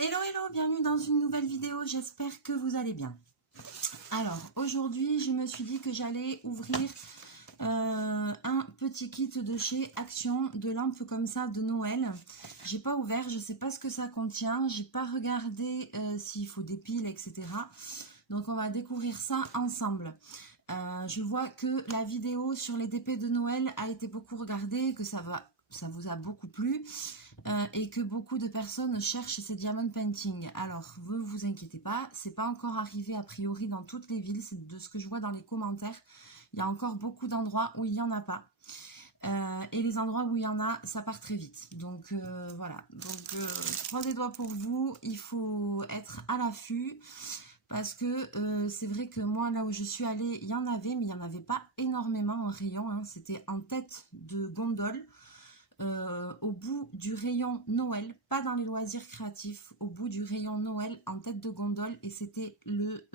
Hello, hello, bienvenue dans une nouvelle vidéo, j'espère que vous allez bien. Alors, aujourd'hui, je me suis dit que j'allais ouvrir un petit kit de chez Action, de lampes comme ça de Noël. J'ai pas ouvert, je sais pas ce que ça contient, j'ai pas regardé s'il faut des piles, etc. Donc, on va découvrir ça ensemble. Je vois que la vidéo sur les DP de Noël a été beaucoup regardée, que ça vous a beaucoup plu. Et que beaucoup de personnes cherchent ces diamond painting. Alors, ne vous inquiétez pas, c'est pas encore arrivé a priori dans toutes les villes, c'est de ce que je vois dans les commentaires. Il y a encore beaucoup d'endroits où il n'y en a pas. Et les endroits où il y en a, ça part très vite. Donc voilà, je croise les doigts pour vous, il faut être à l'affût. Parce que c'est vrai que moi, là où je suis allée, il y en avait, mais il n'y en avait pas énormément en rayon. Hein. C'était en tête de gondole. Au bout du rayon Noël, pas dans les loisirs créatifs, au bout du rayon Noël en tête de gondole, et c'était le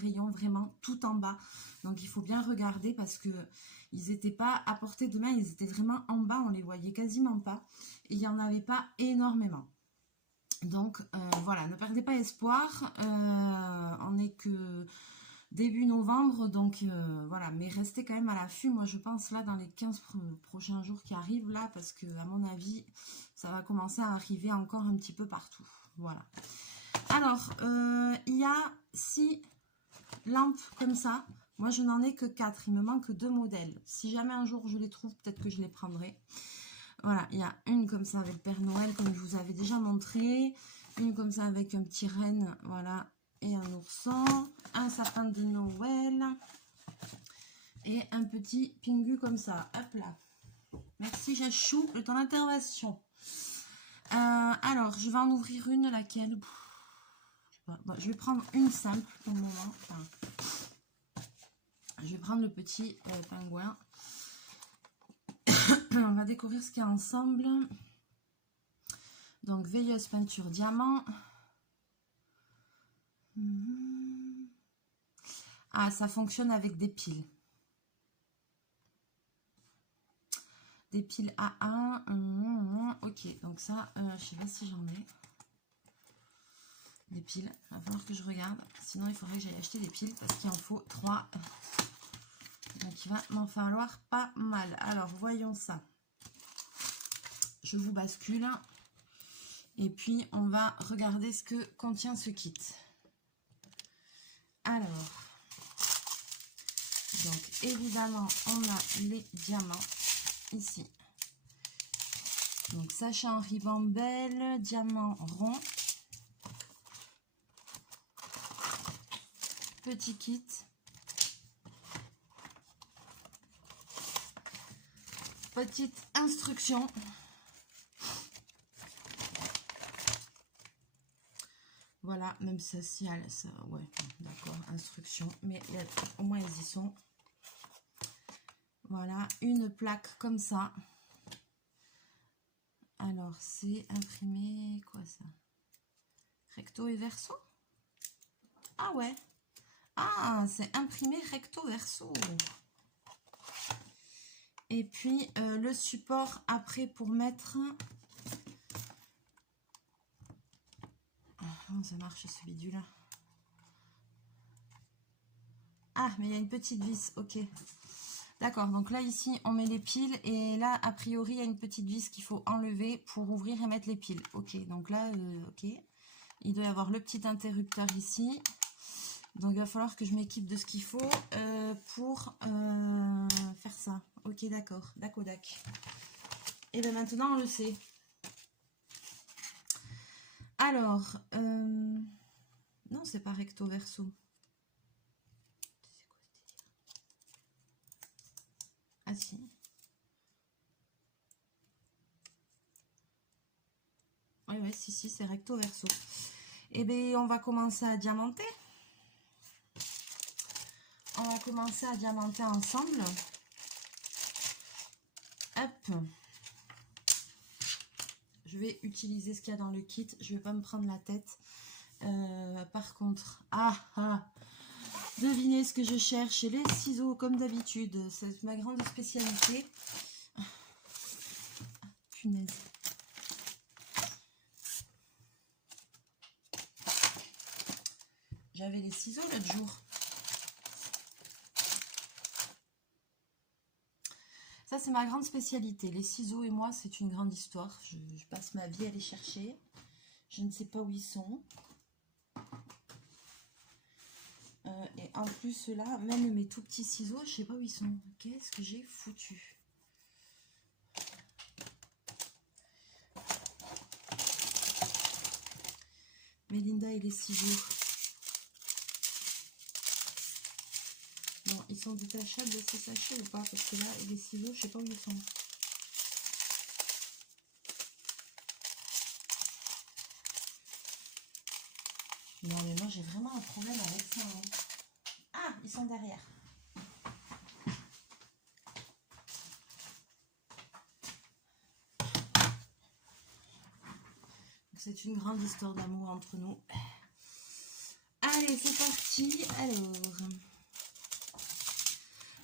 rayon vraiment tout en bas. Donc il faut bien regarder parce que ils n'étaient pas à portée de main, ils étaient vraiment en bas, on les voyait quasiment pas, et il n'y en avait pas énormément. Donc voilà, ne perdez pas espoir, on n'est que début novembre, donc voilà, mais restez quand même à l'affût, moi je pense là dans les 15 prochains jours qui arrivent là, parce que à mon avis, ça va commencer à arriver encore un petit peu partout, voilà. Alors, il y a 6 lampes comme ça, moi je n'en ai que 4, il me manque 2 modèles, si jamais un jour je les trouve, peut-être que je les prendrai. Voilà, il y a une comme ça avec le Père Noël, comme je vous avais déjà montré, une comme ça avec un petit renne, voilà, et un ourson, un sapin de Noël et un petit pingu comme ça. Hop là. Merci Jachou de ton intervention. Alors, je vais en ouvrir une, laquelle bon, je vais prendre une simple pour le moment. Enfin, je vais prendre le petit pingouin. On va découvrir ce qu'il y a ensemble. Donc, veilleuse peinture diamant. Ah, ça fonctionne avec des piles. Des piles A1. Ok, donc ça, je sais pas si j'en ai. Des piles, il va falloir que je regarde. Sinon, il faudrait que j'aille acheter des piles parce qu'il en faut 3. Donc, il va m'en falloir pas mal. Alors, voyons ça. Je vous bascule. Et puis, on va regarder ce que contient ce kit. Alors, donc, évidemment, on a les diamants ici. Donc, sachet en ribambelle, diamant rond. Petit kit. Petite instruction. Voilà, même ça, si elle, ça, ouais, d'accord, instruction, mais au moins ils y sont. Voilà, une plaque comme ça. Alors, c'est imprimé, quoi ça? Recto et verso? Ah ouais. Ah, c'est imprimé recto verso. Et puis, le support après pour mettre... Comment ça marche ce bidule? Ah, mais il y a une petite vis, ok. D'accord, donc là ici on met les piles et là a priori il y a une petite vis qu'il faut enlever pour ouvrir et mettre les piles. Ok, donc là, ok. Il doit y avoir le petit interrupteur ici. Donc il va falloir que je m'équipe de ce qu'il faut pour faire ça. Ok, d'accord, dac. Et bien maintenant on le sait. Alors, non c'est pas recto verso. Ah si. Oui, si, c'est recto verso. Et bien, on va commencer à diamanter. On va commencer à diamanter ensemble. Hop. Je vais utiliser ce qu'il y a dans le kit. Je ne vais pas me prendre la tête. Par contre, devinez ce que je cherche. Les ciseaux, comme d'habitude. C'est ma grande spécialité. Punaise. J'avais les ciseaux l'autre jour. Ça, c'est ma grande spécialité. Les ciseaux et moi, c'est une grande histoire. Je passe ma vie à les chercher. Je ne sais pas où ils sont. Et en plus, là, même mes tout petits ciseaux, je ne sais pas où ils sont. Qu'est-ce que j'ai foutu? Mélinda et les ciseaux. Bon, ils sont détachables de ces sachets ou pas? Parce que là, les ciseaux, je ne sais pas où ils sont. Non, mais moi, j'ai vraiment un problème avec ça. Hein. Ah, ils sont derrière. C'est une grande histoire d'amour entre nous. Allez, c'est parti. Alors,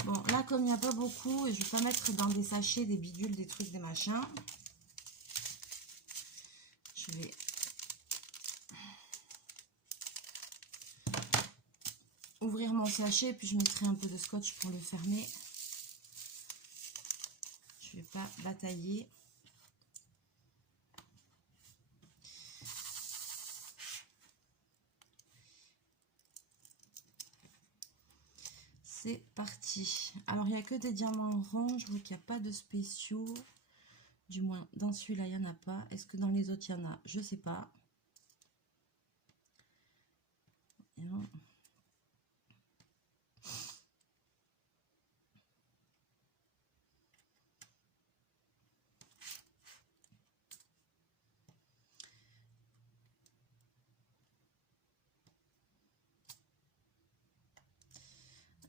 bon, là, comme il n'y a pas beaucoup, et je ne vais pas mettre dans des sachets, des bidules, des trucs, des machins. Je vais ouvrir mon sachet, puis je mettrai un peu de scotch pour le fermer. Je ne vais pas batailler. C'est parti. Alors, il n'y a que des diamants ronds. Je vois qu'il n'y a pas de spéciaux. Du moins, dans celui-là, il n'y en a pas. Est-ce que dans les autres, il y en a? Je ne sais pas. Non.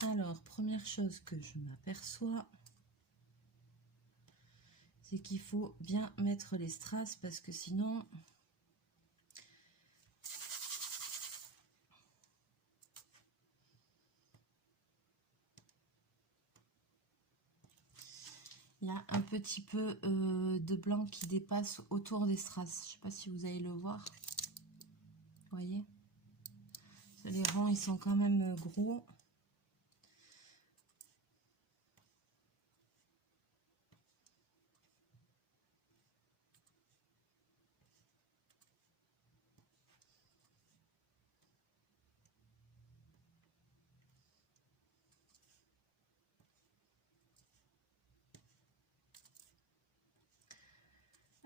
Alors, première chose que je m'aperçois, c'est qu'il faut bien mettre les strass parce que sinon, il y a un petit peu de blanc qui dépasse autour des strass. Je ne sais pas si vous allez le voir. Vous voyez? Les rangs, ils sont quand même gros.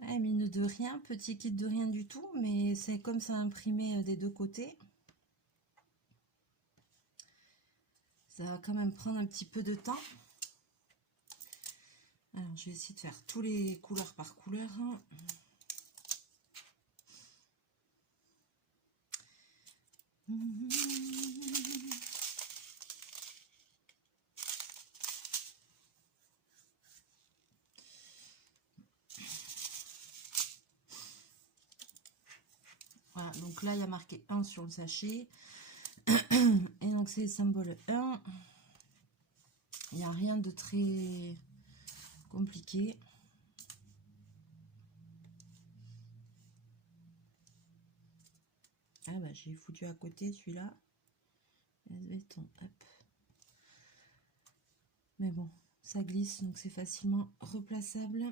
Ah, mine de rien, petit kit de rien du tout, mais c'est comme ça imprimé des deux côtés. Ça va quand même prendre un petit peu de temps. Alors, je vais essayer de faire tous les couleurs par couleur. Voilà, donc là, il y a marqué 1 sur le sachet. Et donc, c'est le symbole 1. Il n'y a rien de très compliqué. Ah bah, j'ai foutu à côté celui-là. Hop. Mais bon, ça glisse, donc c'est facilement replaçable.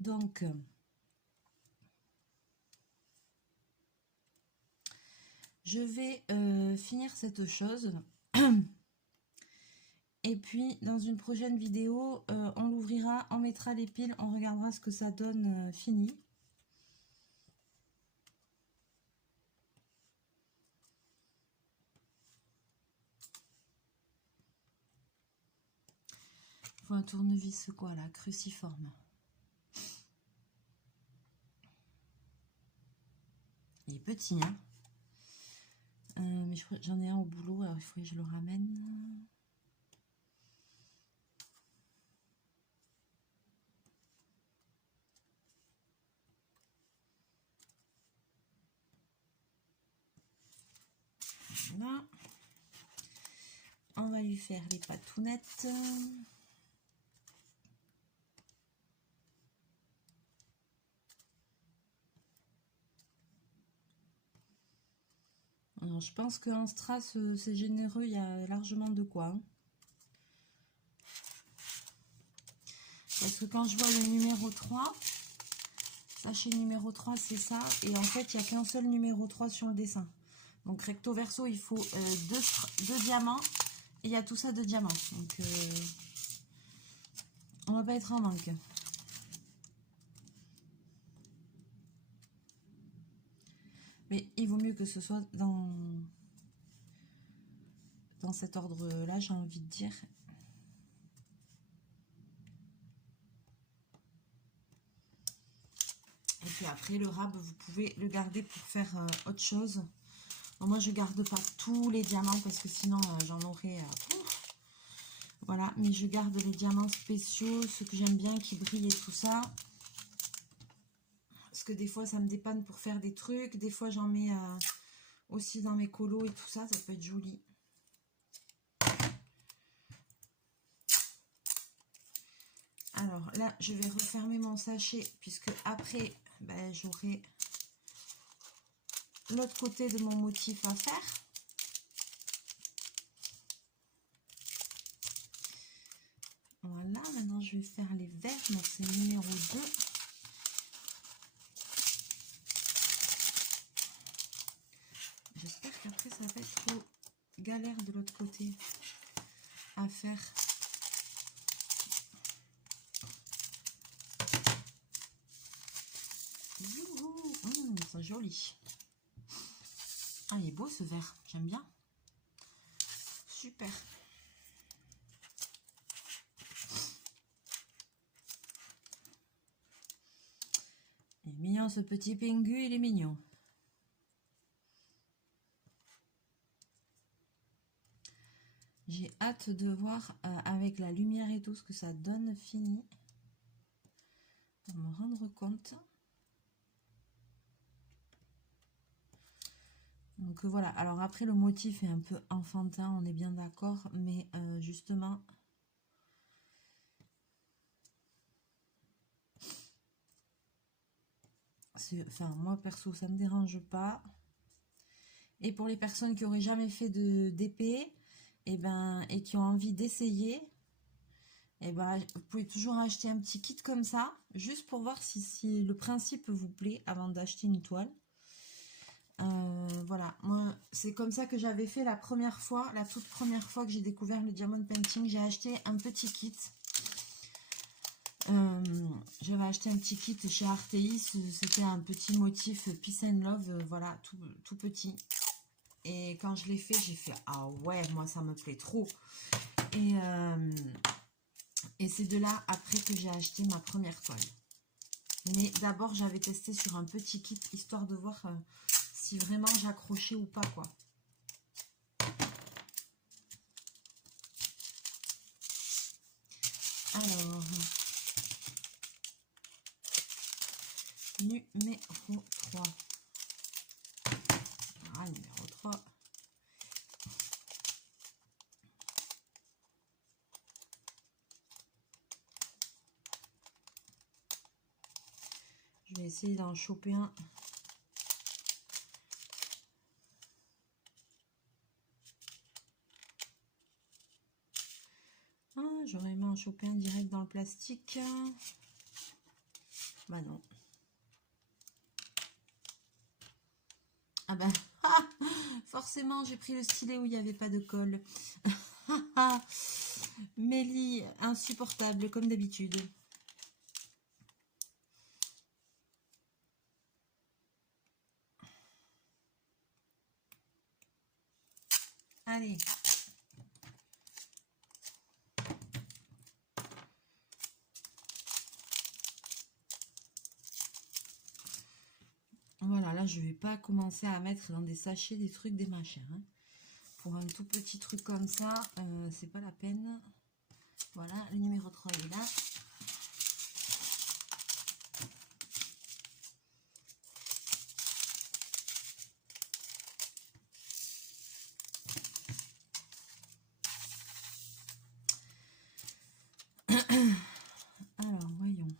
Donc, je vais finir cette chose. Et puis, dans une prochaine vidéo, on l'ouvrira, on mettra les piles, on regardera ce que ça donne fini. Il faut un tournevis, quoi, là, cruciforme. petit, hein. Mais je crois que j'en ai un au boulot, alors il faut que je le ramène. Voilà. On va lui faire les patounettes. Alors, je pense qu'en strass, c'est généreux, il y a largement de quoi. Hein. Parce que quand je vois le numéro 3, sachet numéro 3, c'est ça. Et en fait, il n'y a qu'un seul numéro 3 sur le dessin. Donc, recto verso, il faut deux diamants. Et il y a tout ça de diamants. Donc, on va pas être en manque. Mais il vaut mieux que ce soit dans cet ordre-là, j'ai envie de dire. Et puis après, le rab, vous pouvez le garder pour faire autre chose. Bon, moi, je garde pas tous les diamants parce que sinon, j'en aurais... voilà, mais je garde les diamants spéciaux, ceux que j'aime bien, qui brillent et tout ça. Parce que des fois, ça me dépanne pour faire des trucs. Des fois, j'en mets aussi dans mes colos et tout ça. Ça peut être joli. Alors là, je vais refermer mon sachet puisque après, ben, j'aurai l'autre côté de mon motif à faire. Voilà, maintenant je vais faire les verts, donc c'est numéro 2. J'espère qu'après ça va pas être trop galère de l'autre côté à faire. C'est joli. Ah, il est beau ce vert, j'aime bien. Super. Il est mignon ce petit pingu, il est mignon. J'ai hâte de voir avec la lumière et tout ce que ça donne fini. Pour me rendre compte. Donc voilà, alors après le motif est un peu enfantin, on est bien d'accord, mais justement... Enfin, moi perso, ça me dérange pas. Et pour les personnes qui n'auraient jamais fait d'épée, et qui ont envie d'essayer, vous pouvez toujours acheter un petit kit comme ça, juste pour voir si le principe vous plaît avant d'acheter une toile. Voilà, moi c'est comme ça que j'avais fait la première fois, la toute première fois que j'ai découvert le diamond painting. J'ai acheté un petit kit. J'avais acheté un petit kit chez Arteis, c'était un petit motif Peace and Love, voilà, tout petit. Et quand je l'ai fait, j'ai fait « Ah ouais, moi ça me plaît trop !» Et c'est de là, après, que j'ai acheté ma première toile. Mais d'abord, j'avais testé sur un petit kit, histoire de voir si vraiment j'accrochais ou pas, quoi. Alors... numéro 3. Ah, numéro 3. Je vais essayer d'en choper un. Ah, j'aurais aimé en choper un direct dans le plastique. Bah non. Ah ben, forcément, j'ai pris le stylet où il n'y avait pas de colle. Mélie, insupportable, comme d'habitude. Allez. Voilà, là, je vais pas commencer à mettre dans des sachets des trucs, des machins. Hein. Pour un tout petit truc comme ça, c'est pas la peine. Voilà, le numéro 3 est là. Alors, voyons.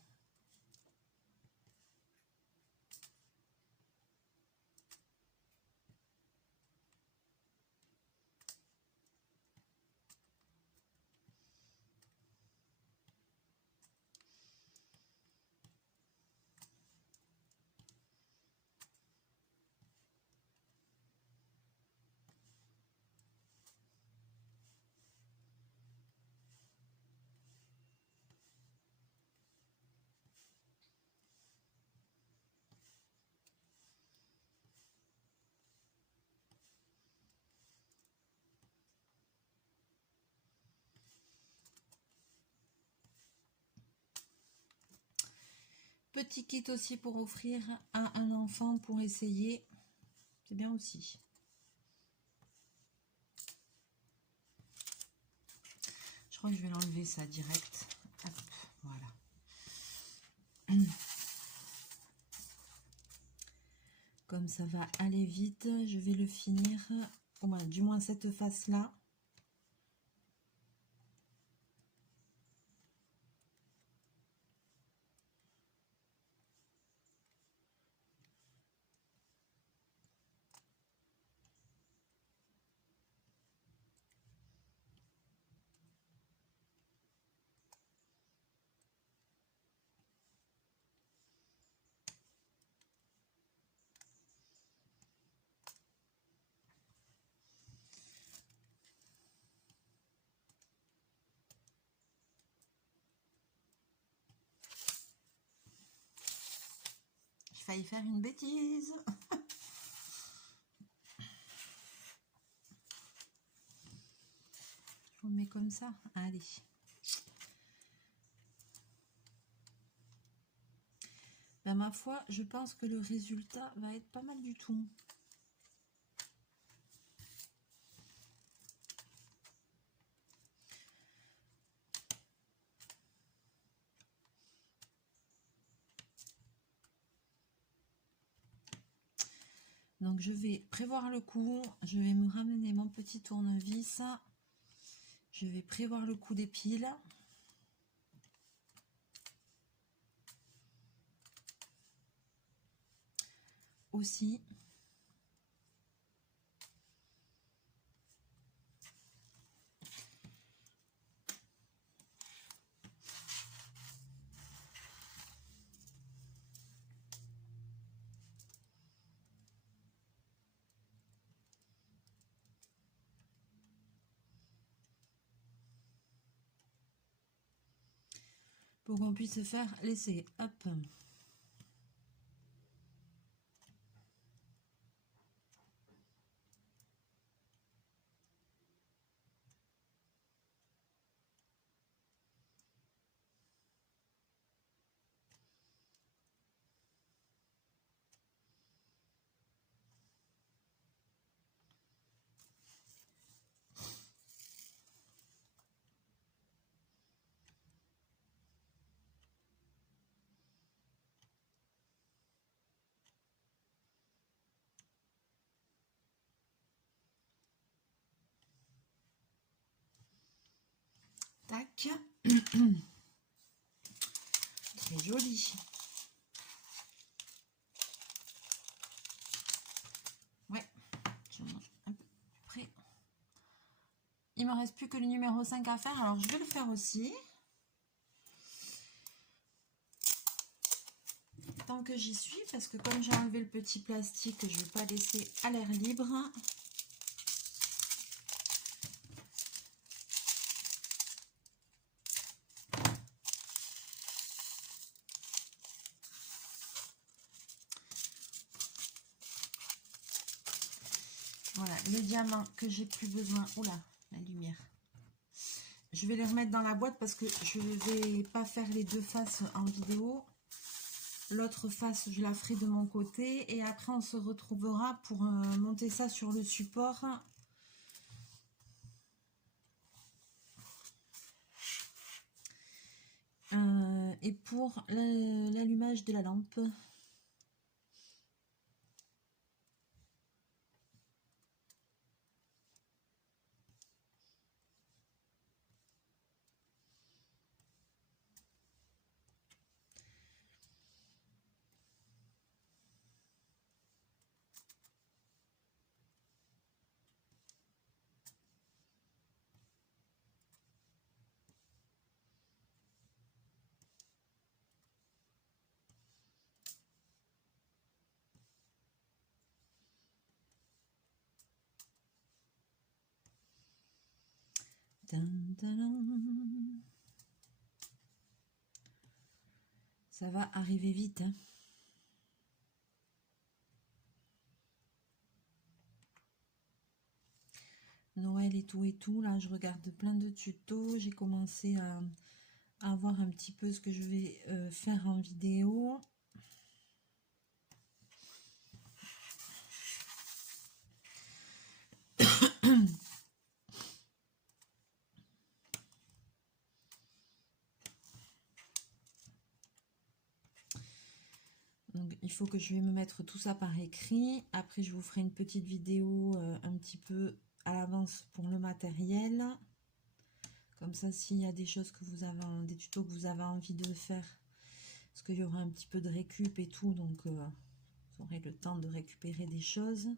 Petit kit aussi pour offrir à un enfant pour essayer. C'est bien aussi. Je crois que je vais l'enlever ça direct. Hop, voilà. Comme ça va aller vite, je vais le finir. Au moins, du moins cette face-là. J'ai failli faire une bêtise. Je vous le mets comme ça. Allez. Ben, ma foi, je pense que le résultat va être pas mal du tout. Donc je vais prévoir le coup, je vais me ramener mon petit tournevis, je vais prévoir le coup des piles. Aussi. Pour qu'on puisse faire l'essai. Hop. Tac. Très joli. Ouais. Je mange un peu près. Il me reste plus que le numéro 5 à faire. Alors je vais le faire aussi. Tant que j'y suis, parce que comme j'ai enlevé le petit plastique, je ne vais pas laisser à l'air libre. Voilà, le diamant que j'ai plus besoin. Oula, la lumière. Je vais les remettre dans la boîte parce que je ne vais pas faire les deux faces en vidéo. L'autre face, je la ferai de mon côté. Et après, on se retrouvera pour monter ça sur le support. Et pour l'allumage de la lampe. Ça va arriver vite, hein. Noël et tout, là je regarde plein de tutos, j'ai commencé à voir un petit peu ce que je vais faire en vidéo. Donc, il faut que je vais me mettre tout ça par écrit. Après, je vous ferai une petite vidéo un petit peu à l'avance pour le matériel. Comme ça, s'il y a des choses que vous avez, des tutos que vous avez envie de faire, parce qu'il y aura un petit peu de récup et tout, donc vous aurez le temps de récupérer des choses.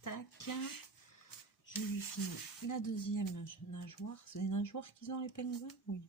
Tac. Je lui finis la deuxième nageoire. C'est des nageoires qu'ils ont les pingouins? Oui.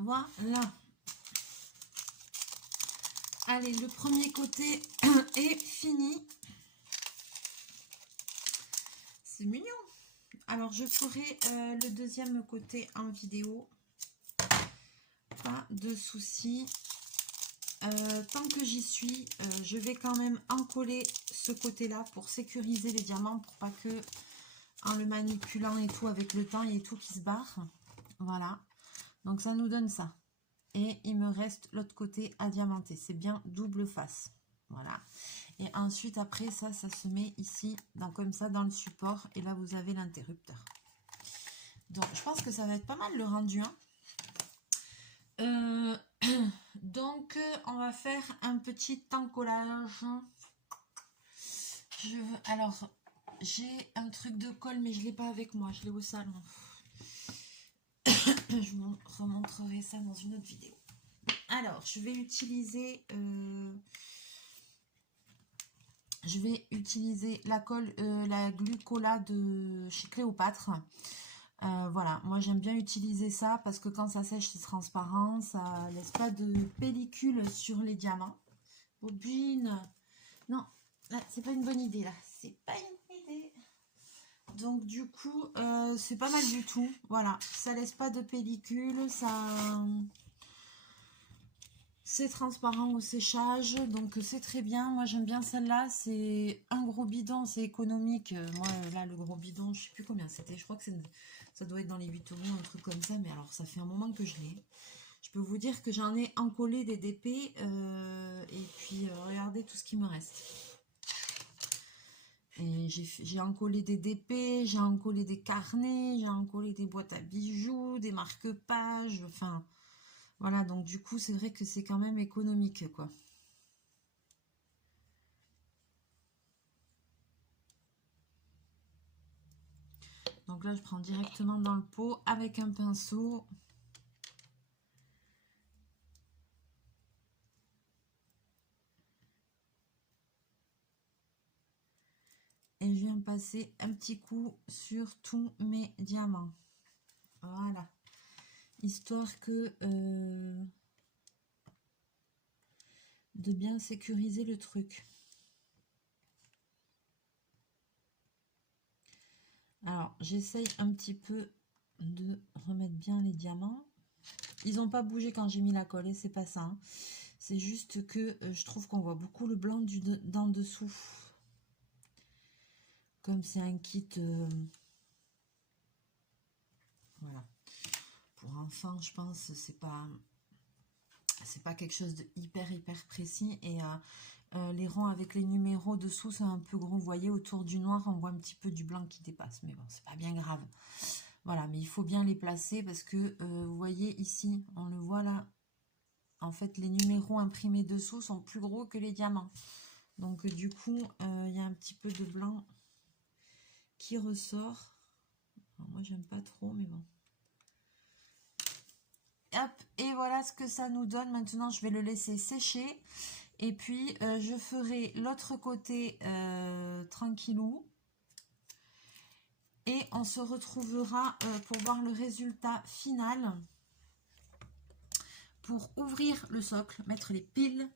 Voilà. Allez, le premier côté est fini. C'est mignon. Alors, je ferai le deuxième côté en vidéo. Pas de souci. Tant que j'y suis, je vais quand même encoller ce côté-là pour sécuriser les diamants, pour pas que, en le manipulant et tout avec le temps, il y ait tout qui se barre. Voilà. Donc, ça nous donne ça. Et il me reste l'autre côté à diamanter. C'est bien double face. Voilà. Et ensuite, après, ça se met ici, comme ça, dans le support. Et là, vous avez l'interrupteur. Donc, je pense que ça va être pas mal le rendu. Hein. Donc, on va faire un petit encollage. Alors, j'ai un truc de colle, mais je ne l'ai pas avec moi. Je l'ai au salon. Je vous remontrerai ça dans une autre vidéo. Alors, je vais utiliser je vais utiliser la colle, la Glucola de chez Cléopâtre. Voilà, moi j'aime bien utiliser ça parce que quand ça sèche c'est transparent, ça laisse pas de pellicule sur les diamants. Bobine, non, là c'est pas une bonne idée là, c'est pas une idée. Donc du coup, c'est pas mal du tout. Voilà, ça laisse pas de pellicule, ça... C'est transparent au séchage, donc c'est très bien. Moi j'aime bien celle-là, c'est un gros bidon, c'est économique. Moi là le gros bidon, je sais plus combien c'était, je crois que ça doit être dans les 8 euros, un truc comme ça, mais alors ça fait un moment que je l'ai. Je peux vous dire que j'en ai encollé des DP, et puis regardez tout ce qui me reste. Et j'ai encollé des DP, j'ai encollé des carnets, j'ai encollé des boîtes à bijoux, des marque-pages, enfin... Voilà, donc du coup, c'est vrai que c'est quand même économique, quoi. Donc là, je prends directement dans le pot avec un pinceau. Et je viens passer un petit coup sur tous mes diamants. Voilà. Histoire que... de bien sécuriser le truc. Alors, j'essaye un petit peu de remettre bien les diamants. Ils n'ont pas bougé quand j'ai mis la colle, c'est pas ça. Hein. C'est juste que je trouve qu'on voit beaucoup le blanc d'en dessous. Comme c'est un kit... voilà. Pour enfants, je pense, c'est pas quelque chose de hyper précis. Et les ronds avec les numéros dessous, c'est un peu gros. Vous voyez, autour du noir, on voit un petit peu du blanc qui dépasse. Mais bon, c'est pas bien grave. Voilà, mais il faut bien les placer parce que vous voyez ici, on le voit là. En fait, les numéros imprimés dessous sont plus gros que les diamants. Donc du coup, il y a un petit peu de blanc qui ressort. Alors, moi, j'aime pas trop, mais bon. Hop, et voilà ce que ça nous donne. Maintenant, je vais le laisser sécher. Et puis, je ferai l'autre côté tranquillou. Et on se retrouvera pour voir le résultat final. Pour ouvrir le socle, mettre les piles.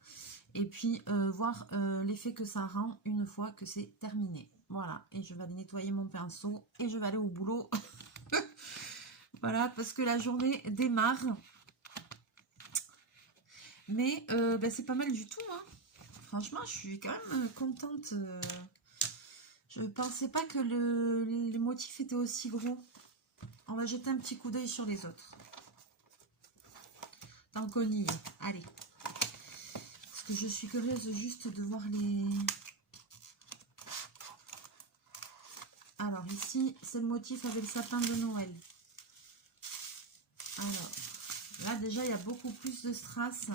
Et puis, voir l'effet que ça rend une fois que c'est terminé. Voilà, et je vais aller nettoyer mon pinceau. Et je vais aller au boulot. Voilà, parce que la journée démarre. Mais ben, c'est pas mal du tout. Hein. Franchement, je suis quand même contente. Je pensais pas que les motifs étaient aussi gros. On va jeter un petit coup d'œil sur les autres. Tant qu'on y est. Allez. Parce que je suis curieuse juste de voir les... Alors ici, c'est le motif avec le sapin de Noël. Alors, là déjà, il y a beaucoup plus de strass.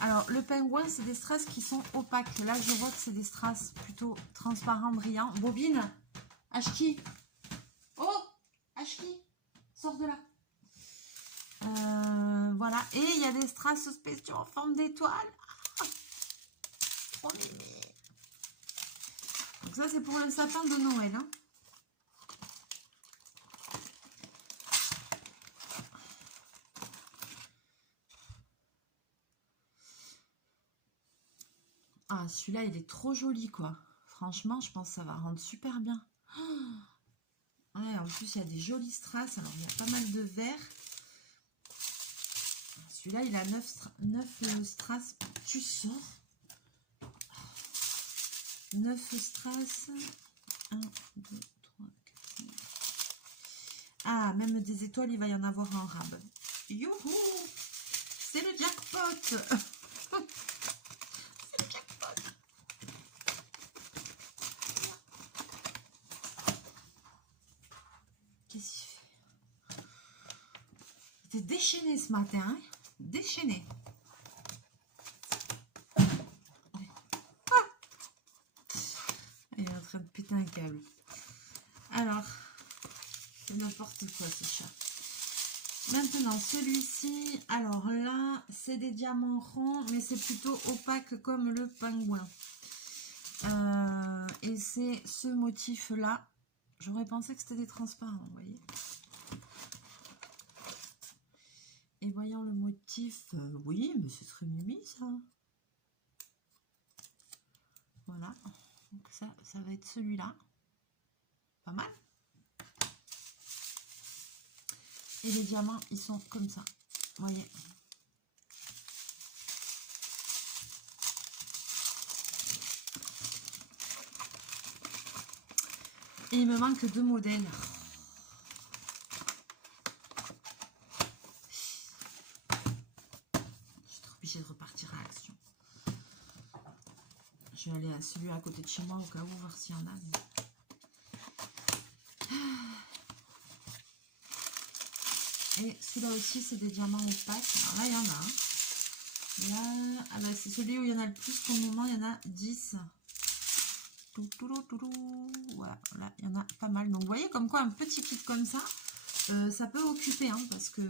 Alors, le pingouin, c'est des strass qui sont opaques. Là, je vois que c'est des strass plutôt transparents, brillants. Bobine, Ashki. Oh, Ashki, sors de là. Voilà. Et il y a des strass spéciaux en forme d'étoile. Ah, trop mimi. Donc ça, c'est pour le sapin de Noël. Hein. Ah, celui-là, il est trop joli, quoi. Franchement, je pense que ça va rendre super bien. Oh ouais, en plus, il y a des jolis strass. Alors, il y a pas mal de vert. Celui-là, il a 9 strass. Tu sors 9 strass. 1, 2, 3, 4, 5. Ah, même des étoiles, il va y en avoir en rab. Youhou! C'est le jackpot! Qu'est-ce qu'il fait? Il était déchaîné ce matin, hein? Déchaîné. Ah, il est en train de péter un câble. Alors, c'est n'importe quoi ce chat. Maintenant, celui-ci, alors là, c'est des diamants ronds, mais c'est plutôt opaque comme le pingouin. Et c'est ce motif-là. J'aurais pensé que c'était des transparents, vous voyez. Et voyant le motif, oui, mais ce serait mimi, ça. Voilà. Donc ça va être celui-là. Pas mal. Et les diamants, ils sont comme ça. Vous voyez. Et il me manque 2 modèles. Je suis trop obligée de repartir à Action. Je vais aller à celui à côté de chez moi au cas où, voir s'il y en a. Et celui-là aussi, c'est des diamants opaques. Alors là, il y en a. Là, ah bah, c'est celui où il y en a le plus pour le moment. Il y en a 10. Voilà, là, il y en a pas mal. Donc, vous voyez, comme quoi, un petit kit comme ça, ça peut occuper. Hein, parce que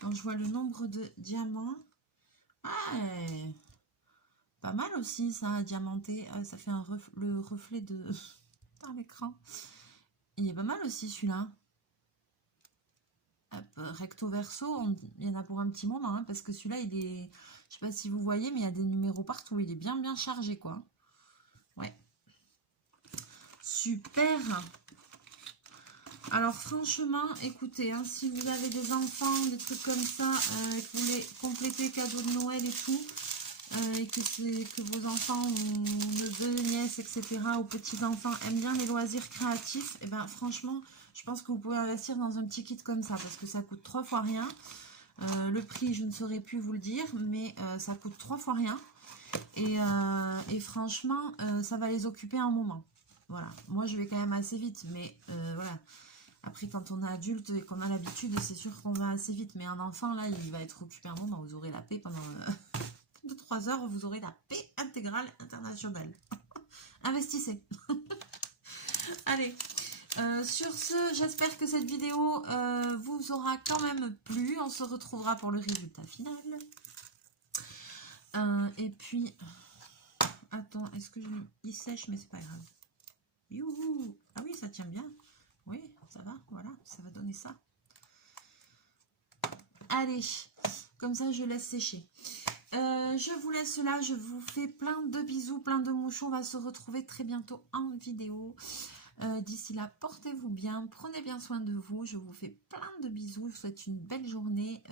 quand je vois le nombre de diamants, pas mal aussi, ça, diamanté. Ça fait le reflet de par l'écran. Il est pas mal aussi, celui-là. Recto verso, il y en a pour un petit moment, hein, parce que celui-là, il est, je sais pas si vous voyez, mais il y a des numéros partout, il est bien chargé, quoi. Ouais. Super. Alors, franchement, écoutez, hein, si vous avez des enfants, des trucs comme ça, que vous voulez compléter cadeau de Noël et tout, et que vos enfants ont neveux, nièces, etc., ou petits-enfants aiment bien les loisirs créatifs, et ben franchement, je pense que vous pouvez investir dans un petit kit comme ça, parce que ça coûte 3 fois rien. Le prix, je ne saurais plus vous le dire, mais ça coûte 3 fois rien. Et franchement, ça va les occuper un moment. Voilà, moi je vais quand même assez vite, mais voilà. Après, quand on est adulte et qu'on a l'habitude, c'est sûr qu'on va assez vite. Mais un enfant, là, il va être occupé un moment. Vous aurez la paix pendant 2-3 heures, vous aurez la paix intégrale internationale. Investissez. Allez. Sur ce, j'espère que cette vidéo vous aura quand même plu. On se retrouvera pour le résultat final. Et puis, attends, est-ce que il sèche, mais c'est pas grave. Youhou! Ah oui, ça tient bien. Oui, ça va, voilà, ça va donner ça. Allez, comme ça, je laisse sécher. Je vous laisse là, je vous fais plein de bisous, plein de mouchons. On va se retrouver très bientôt en vidéo. D'ici là, portez-vous bien, prenez bien soin de vous. Je vous fais plein de bisous. Je vous souhaite une belle journée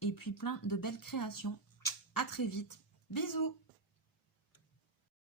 et puis plein de belles créations. À très vite. Bisous!